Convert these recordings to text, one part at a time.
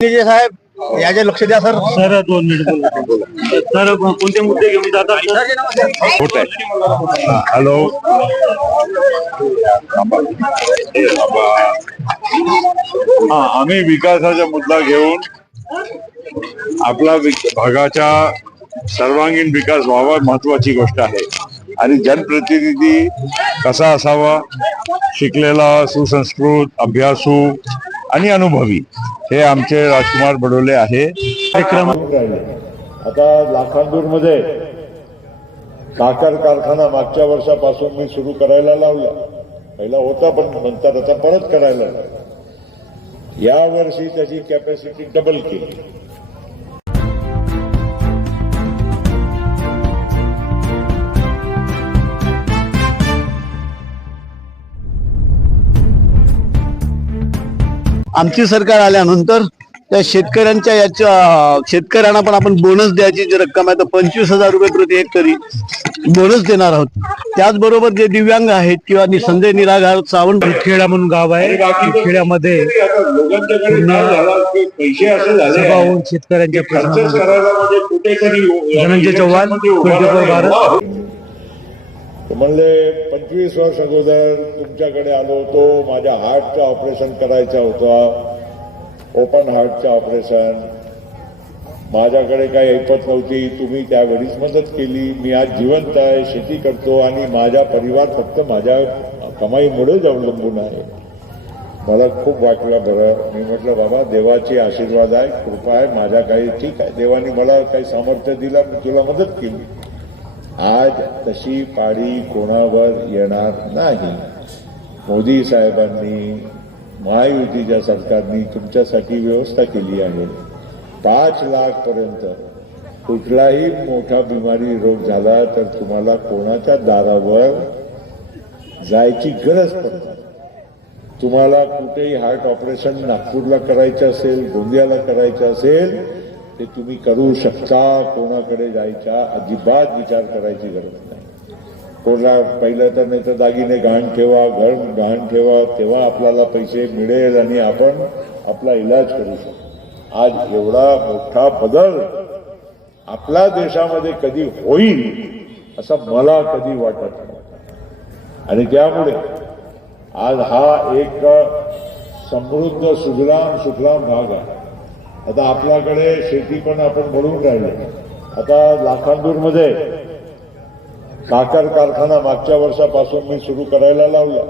साहेब याचे लक्ष द्या सर. सर 2 मिनिट बोला. सर कोणते मुद्दे घेऊन जातात? हॅलो, आम्ही विकासाचा मुद्दा घेऊन आपला भागाचा सर्वांगीण विकास व्हावा महत्वाची गोष्ट आहे. आणि जनप्रतिनिधी कसा असावा, शिकलेला, सुसंस्कृत, अभ्यासू आणि अनुभवी, हे आमचे राजकुमार बडोले आहे. आता लाखांदूर मध्ये साखर कारखाना मागच्या वर्षापासून मी सुरू करायला लावला. पहिला होता पण नंतर आता परत करायला लावला. या वर्षी त्याची कॅपॅसिटी डबल केली. आमची सरकार आल्यानंतर त्या शेतकऱ्यांना पण आपण बोनस द्यायची जी रक्कम आहे तर 25,000 रुपये प्रति हेक्टरी बोनस देणार आहोत. त्याचबरोबर जे दिव्यांग आहेत किंवा संजय निराधार सावंत खेडा म्हणून गाव आहे, खेड्यामध्ये शेतकऱ्यांच्या धनंजय चव्हाण भारत म्हणले 25 वर्ष अगोदर तुमच्याकडे आलो होतो. माझ्या हार्टचं ऑपरेशन करायचं होतं, ओपन हार्टचं ऑपरेशन. माझ्याकडे काही ऐपत नव्हती, तुम्ही त्यावेळीच मदत केली. मी आज जिवंत आहे, शेती करतो आणि माझा परिवार फक्त माझ्या कमाईमुळेच अवलंबून आहे. मला खूप वाटलं बरं. मी म्हटलं बाबा देवाचे आशीर्वाद आहे, कृपा आहे, माझ्या काही ठीक आहे, देवाने मला काही सामर्थ्य दिलं, मी तुला मदत केली. आज तशी पाळी कोणावर येणार नाही. मोदी साहेबांनी, महायुतीच्या सरकारने तुमच्यासाठी व्यवस्था केली आहे. 5 लाख पर्यंत कुठलाही मोठा बिमारी रोग झाला तर तुम्हाला कोणाच्या दारावर जायची गरज पडत. तुम्हाला कुठेही हार्ट ऑपरेशन नागपूरला करायचं असेल, गोंदियाला करायचं असेल, ते तुम्ही करू शकता. कोणाकडे जायचा अजिबात विचार करायची गरज नाही. कोणा पहिलं तर नाही तर दागिने गहाण ठेवा, घर गहाण ठेवा, तेव्हा आपल्याला पैसे मिळेल आणि आपण आपला इलाज करू शकतो. आज एवढा मोठा बदल आपल्या देशामध्ये कधी होईल असं मला कधी वाटत नाही. आणि त्यामुळे आज हा एक समृद्ध सुजलाम सुफलाम भाग आहे. आता आपल्याकडे शेती पण आपण बनवून राहिले. आता लाखांदूर मध्ये साखर कारखाना मागच्या वर्षापासून मी सुरू करायला लावला.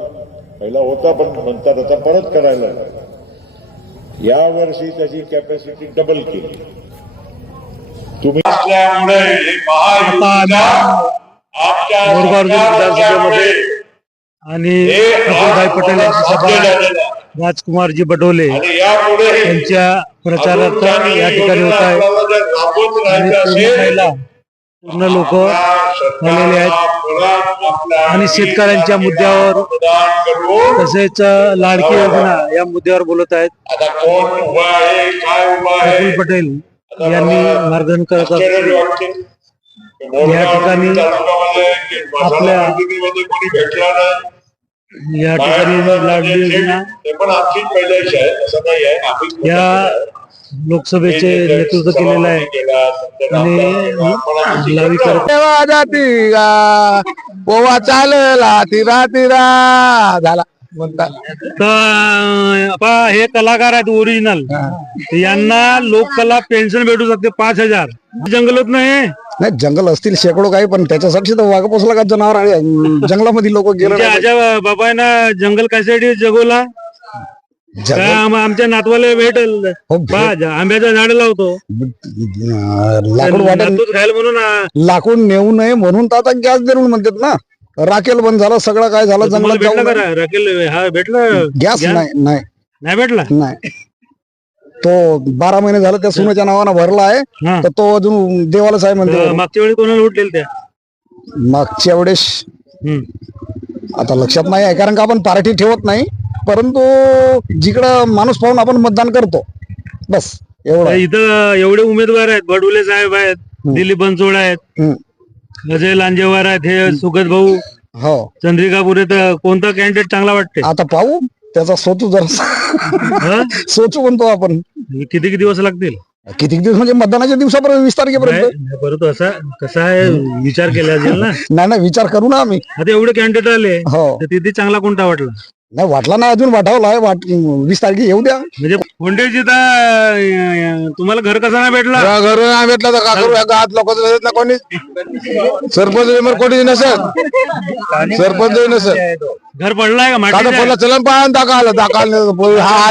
पहिला होता पण नंतर आता परत करायला लावला. या वर्षी त्याची कॅपॅसिटी डबल केली. तुम्ही विधानसभेमध्ये आणि प्रफुल्लभाई पटेल यांची सभा राजकुमारजी बडोले यांच्या प्रचारार्थ या ठिकाणी होत आहे. आणि पूर्ण लोक आलेले आहेत आणि शेतकऱ्यांच्या मुद्द्यावर तसेच लाडकी योजना या मुद्द्यावर बोलत आहेत. प्रफुल्ल पटेल यांनी मार्गदर्शन करत असतात. या ठिकाणी आपल्या या ठिकाणी लाडली योजना या लोकसभेचे नेतृत्व केलेलं आहे आणि लावी करत पोवा चालला तिरा तिरा झाला म्हणतात. तर हे कलाकार आहेत ओरिजिनल, यांना लोककला पेन्शन भेटू शकते 5,000. जंगल होत नाही. नाही, जंगल असतील शेकडो काही, पण त्याच्यासाठी तर वाघ पोसला का जनावर आहे. जंगलामध्ये लोक गेले. आजा बाबांना जंगल कशासाठी जगवला? आमच्या नातवाला भेटल आंब्याचं झाड लावतो, लाकूड वाटेल खायला म्हणून. लाकूड नेऊ नये म्हणून तर आता गॅस देऊन म्हणतात ना. राखेल बंद झालं, सगळं काय झालं, जंगलात राखेल हा भेटला, गॅस नाही भेटला. नाही, तो 12 महिने झालं त्या सुनेच्या नावानं भरला आहे, तर तो अजून देवालाच आहे म्हणते. मागच्या वेळी कोणाला उठलेल? त्या मागच्या वेळेस आता लक्षात नाही आहे, कारण का आपण पार्टी ठेवत नाही, परंतु जिकडं माणूस पाहून आपण मतदान करतो, बस एवढं. इथं एवढे उमेदवार आहेत. बडोले साहेब आहेत, दिलीप बनसोड आहेत, अजय लांजेवार आहेत, हे सुगत भाऊ, हो, चंद्रिकापुरे. तर कोणता कॅन्डिडेट चांगला वाटते? आता पाहू त्याचा सोचू जरा हं? सोचू म्हणतो आपण. किती दिवस लागतील? किती दिवस म्हणजे मतदानाच्या दिवसापर्यंत 20 तारखेपर्यंत. नाही, परंतु असा कसा आहे विचार केला असेल ना. नाही विचार करू ना आम्ही. आता एवढे कॅन्डिडेट आले हो तर तिथे चांगला कोणता वाटला? नाही वाटला नाही अजून वाटावलाय 20 तारखे येऊ द्या. म्हणजे कोंडेजी तर तुम्हाला घर कसा नाही भेटला? घर नाही भेटला तर का करू? या गावात लोक ना कोणी सरपंच मेंबर कोणी नसत, सरपंच नसत. घर पडलाय का का माटी? पहिला चलन पाहा दाखल हा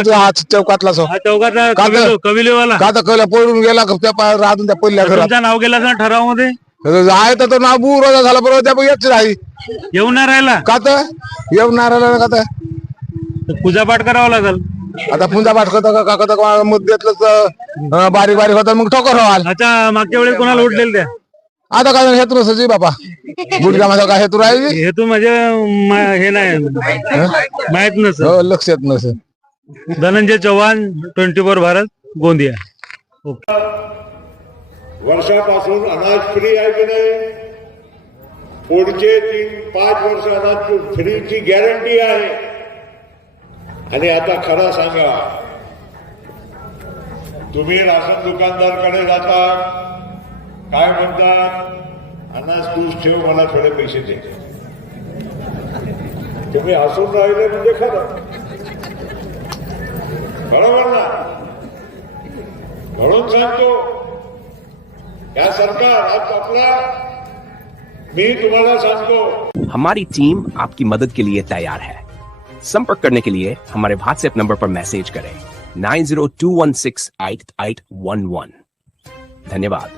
चौकातला सो हा चौकाचा कविलेवाला. का तर कळलं पळून गेला त्या राहून त्या पहिल्या घरात तुमचं नाव गेला ना ठराव मध्ये? आहे तर तो नाव बुरोजा झाला बरोबर त्या येत नाही. येऊन नाही राहिला का तर येऊन का तर तर पूजापाठ करावा लागल. आता पुंजा पाठ करता मुद्द्यातलं बारीक बारीक होता मग ठोकर व्हाल. अच्छा, मागच्या वेळेस कोणाला उठलेल त्या? आता काय हेतू नसायची बापा गुडघ्या माझा काय हेतू राहायची हे तू म्हणजे हे नाही माहित नस. हो लक्ष येत नसेल. धनंजय चव्हाण, 24 भारत, गोंदिया. वर्षापासून अनाज फ्री आहे की नाही? पुढचे 3-5 वर्ष अनाज फ्रीची गॅरंटी आहे. आणि आता खरं सांगा, तुम्ही राशन दुकानदारकडे जाता, काय म्हणतात? अनाज तूच ठेव, मला थोडे पैसे दे. तुम्ही हसून राहिले म्हणजे खरं, बरोबर ना? म्हणून सांगतो, या सरकार आज आपला, मी तुम्हाला सांगतो, हमारी टीम आपकी मदद के लिए तैयार है। संपर्क करने के लिए हमारे व्हाट्सएप नंबर पर मैसेज करें 9021688811। धन्यवाद।